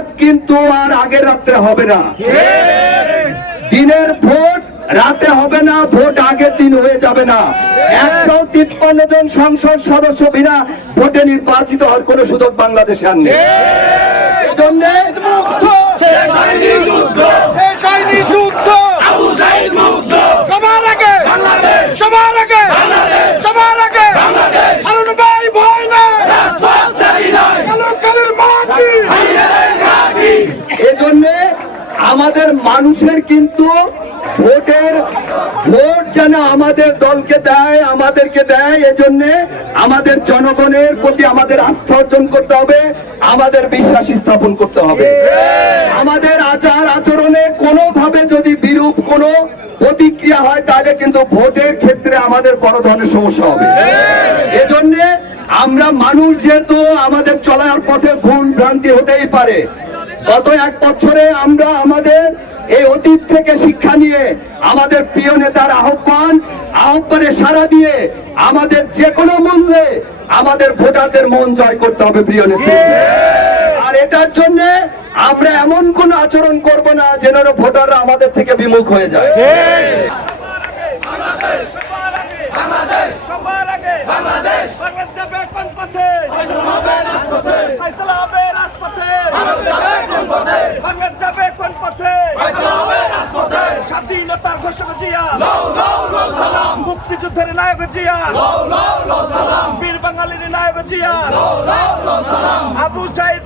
Vote কিন্তু আর আগের রাত্রে হবে না, দিনের ভোট রাতে হবে না, ভোট আগের দিন হয়ে যাবে না। 153 জন সংসদ সদস্য বিনা ভোটে নির্বাচিত হওয়ার কোন সুযোগ বাংলাদেশে আর নেই। এজন্য আমাদের মানুষের কিন্তু ভোট যেন আমাদের দলকে দেয়, আমাদেরকে দেয়। এজন্য আমাদের জনগণের প্রতি আমাদের আস্থা অর্জন করতে হবে, আমাদের বিশ্বাস স্থাপন করতে হবে। আমাদের আচার আচরণে কোনোভাবে যদি বিরূপ কোনো প্রতিক্রিয়া হয় তাহলে কিন্তু ভোটের ক্ষেত্রে আমাদের বড় ধরনের সমস্যা হবে। এজন্য আমরা মানুষ, যেহেতু আমাদের চলার পথে ভুল ভ্রান্তি হতেই পারে, গত 1 বছরে আমরা আমাদের এই অতীত থেকে শিক্ষা নিয়ে আমাদের প্রিয় নেতার আহ্বানে সাড়া দিয়ে আমাদের যে কোনো মূল্যে আমাদের ভোটারদের মন জয় করতে হবে প্রিয় নেতা। আর এটার জন্য আমরা এমন কোন আচরণ করব না যেন ভোটাররা আমাদের থেকে বিমুখ হয়ে যায়। স্বাধীনতার ঘোষক জিয়া, মুক্তিযুদ্ধের নায়ক জিয়া, বীর বাঙালির নায়ক জিয়া, আবু সাইদ